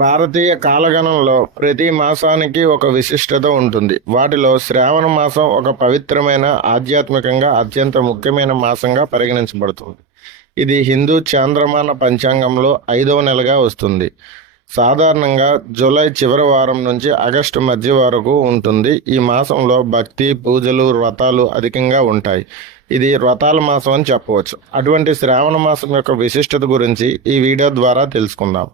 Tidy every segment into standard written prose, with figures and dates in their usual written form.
భారతీయ కాలగణంలో ప్రతి మాసానికి ఒక విశిష్టత ఉంటుంది. వాటిలో శ్రావణ మాసం ఒక పవిత్రమైన, ఆధ్యాత్మికంగా అత్యంత ముఖ్యమైన మాసంగా పరిగణించబడుతుంది. ఇది హిందూ చాంద్రమాన పంచాంగంలో 5వ నెలగా వస్తుంది. సాధారణంగా జూలై చివరి వారం నుంచి ఆగస్టు మధ్య వరకు ఉంటుంది. ఈ మాసంలో భక్తి, పూజలు, వ్రతాలు అధికంగా ఉంటాయి. ఇది వ్రతాల మాసం అని చెప్పవచ్చు. అటువంటి శ్రావణ మాసం యొక్క విశిష్టత గురించి ఈ వీడియో ద్వారా తెలుసుకుందాం.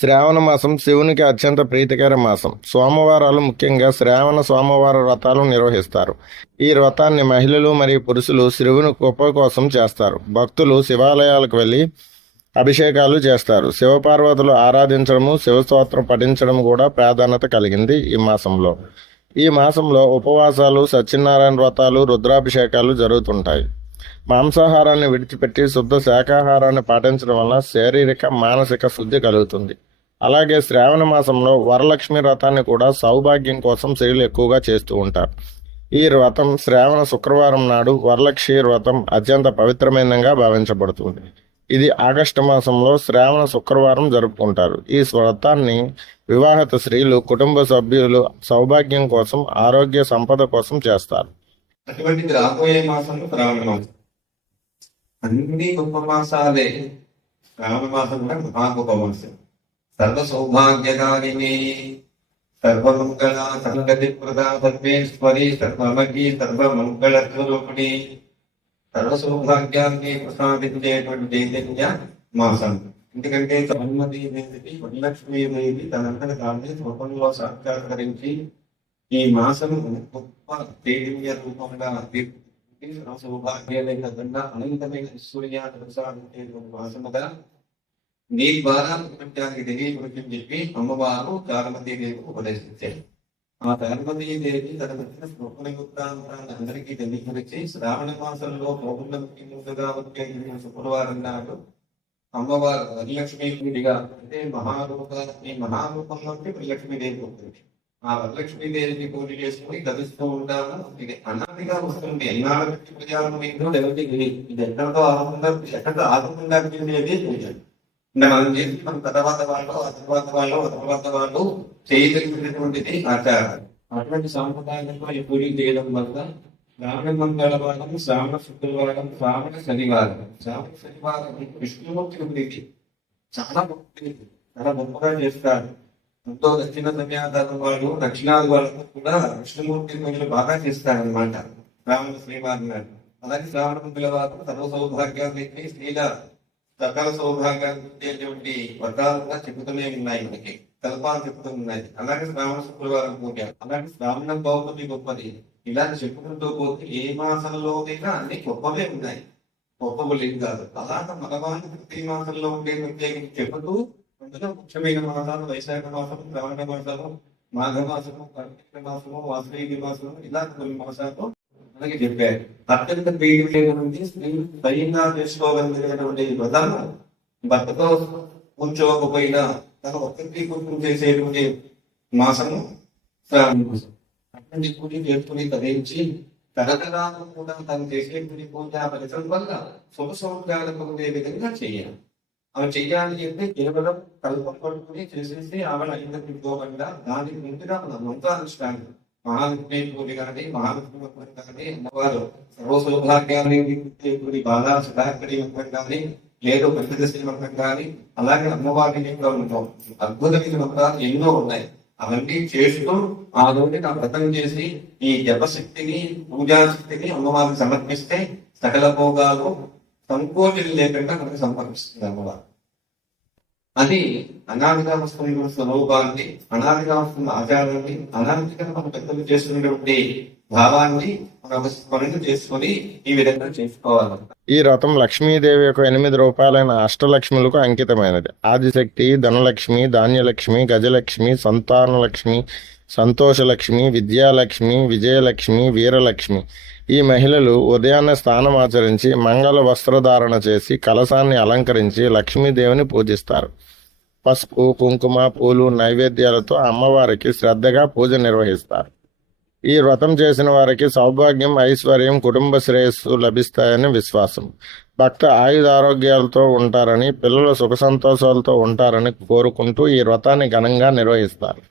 శ్రావణ మాసం శివునికి అత్యంత ప్రీతికర మాసం. సోమవారాలు, ముఖ్యంగా శ్రావణ సోమవార వ్రతాలు నిర్వహిస్తారు. ఈ వ్రతాన్ని మహిళలు మరియు పురుషులు శివుని కృప కోసం చేస్తారు. భక్తులు శివాలయాలకు వెళ్ళి అభిషేకాలు చేస్తారు. శివపార్వతులు ఆరాధించడము, శివస్తోత్రం పఠించడం కూడా ప్రాధాన్యత కలిగింది. ఈ మాసంలో ఉపవాసాలు, సత్యనారాయణ వ్రతాలు, రుద్రాభిషేకాలు జరుగుతుంటాయి. మాంసాహారాన్ని విడిచిపెట్టి శుద్ధ శాకాహారాన్ని పాటించడం వల్ల శారీరక, మానసిక శుద్ధి కలుగుతుంది. అలాగే శ్రావణ మాసంలో వరలక్ష్మి వ్రతాన్ని కూడా సౌభాగ్యం కోసం స్త్రీలు ఎక్కువగా చేస్తూ ఉంటారు. ఈ వ్రతం శ్రావణ శుక్రవారం నాడు వరలక్ష్మి వ్రతం అత్యంత పవిత్రమైనదిగా భావించబడుతుంది. ఇది ఆగస్టు మాసంలో శ్రావణ శుక్రవారం జరుపుకుంటారు. ఈ వ్రతాన్ని వివాహిత స్త్రీలు కుటుంబ సభ్యులు సౌభాగ్యం కోసం, ఆరోగ్య సంపద కోసం చేస్తారు. అటువంటి రాబోయే మాసం శ్రావణ మాసం. అన్ని గొప్ప మాసాలే, శ్రావణ మాసం కూడా మహా గొప్ప మాసం. సర్వ సౌభాగ్యకారిణి, సర్వమంగళ సంగతి ప్రదా, సర్వేశ్వరి, సర్వమగి, సర్వమంగళ స్వరూపిణి, సర్వ సౌభాగ్యాన్ని ప్రసాదించేటువంటి చైతన్య మాసం. ఎందుకంటే సరస్వతీ దేవికి, వరలక్ష్మీదేవి తనంతట తానే స్వతంలో సాక్షాత్కరించి ఈ మాసం గొప్ప చైతన్య రూపంగా సౌభాగ్యాలే కాకుండా అనంతమైన ఐశ్వర్యాన్ని ప్రసాదించేటువంటి మాసముగా నీ ద్వారా ప్రపంచానికి తెలియకూడదని చెప్పి అమ్మవారు చారుమతీదేవికి ఉపదేశించారు. ఆ చారుమతీదేవి తన వచ్చిన స్వప్న వృత్తాంతాన్ని అందరికీ తెలియపరిచి శ్రావణ మాసంలో పౌర్ణమికి ముందుగా వచ్చే శుక్రవారం నాడు అమ్మవారు వరలక్ష్మీదేవిగా, అంటే మహారూపంలోకి వరలక్ష్మీదేవి ఉంటుంది. ఆ వరలక్ష్మీదేవిని పూజ చేసుకుని గదిస్తూ ఉంటాము. ఇది అనాదిగా వస్తుంది. ఎన్నాళ్ళ ప్రజాలు ఇది ఎక్కడితో ఆగకుండా పూజ. మనం చేసి మన తర్వాత వాళ్ళు చేయగలిగినటువంటిది ఆచారం. అటువంటి సాంప్రదాయంలో ఈ పూజ చేయడం వల్ల శ్రావణ మంగళవారం, శ్రావణ శుక్రవారం, శ్రావణ శనివారం విష్ణుమూర్తి ఉండేది చాలా గొప్పగా చేస్తారు. ఎంతో దక్షిణ సన్యాసాల వాళ్ళు, దక్షిణాది వాళ్ళకు కూడా విష్ణుమూర్తి పూజలు బాగా చేస్తారనమాట శ్రావణ శ్రీవారం నాడు. అలాగే శ్రావణ మంగళవారం సర్వ సౌభాగ్యాన్ని, స్త్రీల సకల సౌభాగ్యాన్ని వర్గాలుగా చెబుతూనే ఉన్నాయి, మనకి కల్పాలు చెబుతూ ఉన్నాయి. అలాగే శ్రావణ శుక్రవారం పూజ, అలాగే శ్రావణ పౌర్ణమి గొప్పది. ఇలాంటి చెప్పుకుంటూ పోతే ఏ మాసంలోనైనా అన్ని గొప్పవే ఉన్నాయి, గొప్పవి లేదు కాదు. అలాగే మగవాణి ప్రతి మాసంలో ఉండే ప్రత్యేకించి చెబుతూ అందులో ముఖ్యమైన మాసాలు వైశాఖ మాసము, శ్రావణ మాసము, మాఘ మాసము, కార్తీక మాసము, వాసవి మాసము, ఇలా కొన్ని మాసాలు మనకి చెప్పారు. అత్యంత పీడిత నుంచి స్త్రీలు స్వయంగా చేసుకోగలిగినటువంటి ప్రధాన భర్తతో కూర్చోకపోయినా తన ఒక్కరికి కూర్చొని చేసేటువంటి మాసము శ్రావణ మాసం. అటువంటి పూజ చేసుకుని తరించి తరతరాలు కూడా తను చేసేటువంటి పూజా ఫలితం వల్ల శుభ సౌఖ్యాలకు ఉండే విధంగా చేయాలి. అవి చెయ్యాలి అంటే కేవలం కల్పం పడుకుని చేసేసి ఆవిడ అయిందనుకోకుండా దానికి ముందుగా మన మంత్రానుష్ఠానం, మహాలక్ష్మి పూజ కానీ, మహాలక్ష్మి మంత్రం కానీ, అమ్మవారు సర్వ సౌభాగ్యాన్ని బాగా సుధాకరి మంత్రం కానీ, లేదు పంచదశి మంత్రం కానీ, అలాగే అమ్మవారిని కూడా ఉంటాం. అద్భుతమైన మంత్రాలు ఎన్నో ఉన్నాయి. అవన్నీ చేస్తూ ఆ రోజు నా వ్రతం చేసి ఈ జపశక్తిని, పూజాశక్తిని అమ్మవారికి సమర్పిస్తే సకల భోగాలు సంకోచం లేకుండా మనకు సమర్పిస్తుంది అమ్మవారు. అది అనాదిగా వస్తున్న స్వరూపాన్ని, అనాదిగా వస్తున్న ఆచారాన్ని, అనాదిగా మన పెద్దలు చేస్తున్నటువంటి భావాన్ని మనం చేసుకొని ఈ విధంగా చేసుకోవాలి. ఈ వ్రతం లక్ష్మీదేవి యొక్క 8 రూపాయలైన అష్టలక్ష్ములకు అంకితమైనది. ఆదిశక్తి, ధనలక్ష్మి, ధాన్యలక్ష్మి, గజలక్ష్మి, సంతానలక్ష్మి, సంతోషలక్ష్మి, విద్యాలక్ష్మి, విజయలక్ష్మి, వీరలక్ష్మి. ఈ మహిళలు ఉదయాన్నే స్నానం ఆచరించి మంగళ వస్త్రధారణ చేసి కలశాన్ని అలంకరించి లక్ష్మీదేవిని పూజిస్తారు. పసుపు, కుంకుమ, పూలు, నైవేద్యాలతో అమ్మవారికి శ్రద్ధగా పూజ నిర్వహిస్తారు. ఈ వ్రతం చేసిన వారికి సౌభాగ్యం, ఐశ్వర్యం, కుటుంబ శ్రేయస్సు లభిస్తాయని విశ్వాసం. భక్త ఆయుధారోగ్యాలతో ఉంటారని, పిల్లలు సుఖ సంతోషాలతో ఉంటారని కోరుకుంటూ ఈ వ్రతాన్ని ఘనంగా నిర్వహిస్తారు.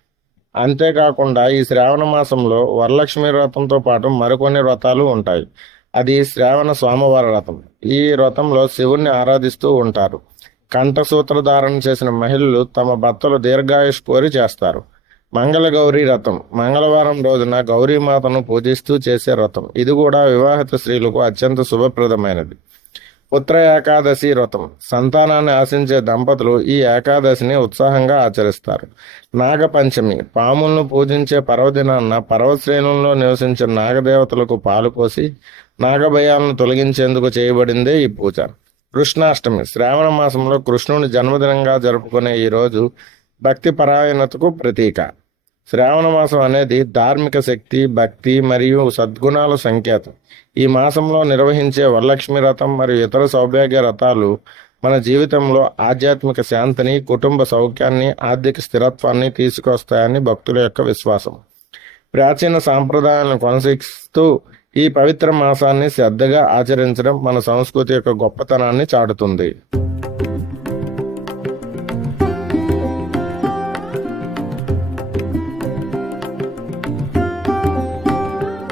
అంతేకాకుండా ఈ శ్రావణ మాసంలో వరలక్ష్మి వ్రతంతో పాటు మరికొన్ని వ్రతాలు ఉంటాయి. అది శ్రావణ సోమవార వ్రతం. ఈ వ్రతంలో శివుణ్ణి ఆరాధిస్తూ ఉంటారు. కంఠసూత్ర ధారణ చేసిన మహిళలు తమ భర్తలు దీర్ఘాయుష్ కోరి చేస్తారు. మంగళ గౌరీ వ్రతం. మంగళవారం రోజున గౌరీమాతను పూజిస్తూ చేసే వ్రతం. ఇది కూడా వివాహిత స్త్రీలకు అత్యంత శుభప్రదమైనది. పుత్ర ఏకాదశి వ్రతం. సంతానాన్ని ఆశించే దంపతులు ఈ ఏకాదశిని ఉత్సాహంగా ఆచరిస్తారు. నాగపంచమి. పాములను పూజించే పర్వదినాన్న పర్వతశ్రేణుల్లో నివసించే నాగదేవతలకు పాలు పోసి నాగభయాలను తొలగించేందుకు చేయబడిందే ఈ పూజ. కృష్ణాష్టమి. శ్రావణ మాసంలో కృష్ణుని జన్మదినంగా జరుపుకునే ఈ రోజు భక్తి పరాయణతకు ప్రతీక. శ్రావణ మాసం అనేది ధార్మిక శక్తి, భక్తి మరియు సద్గుణాల సంకేతం. ఈ మాసంలో నిర్వహించే వరలక్ష్మి వ్రతం మరియు ఇతర సౌభాగ్య వ్రతాలు మన జీవితంలో ఆధ్యాత్మిక శాంతిని, కుటుంబ సౌఖ్యాన్ని, ఆర్థిక స్థిరత్వాన్ని తీసుకొస్తాయని భక్తుల యొక్క విశ్వాసం. ప్రాచీన సాంప్రదాయాలను కొనసాగిస్తూ ఈ పవిత్ర మాసాన్ని శ్రద్ధగా ఆచరించడం మన సంస్కృతి యొక్క గొప్పతనాన్ని చాటుతుంది.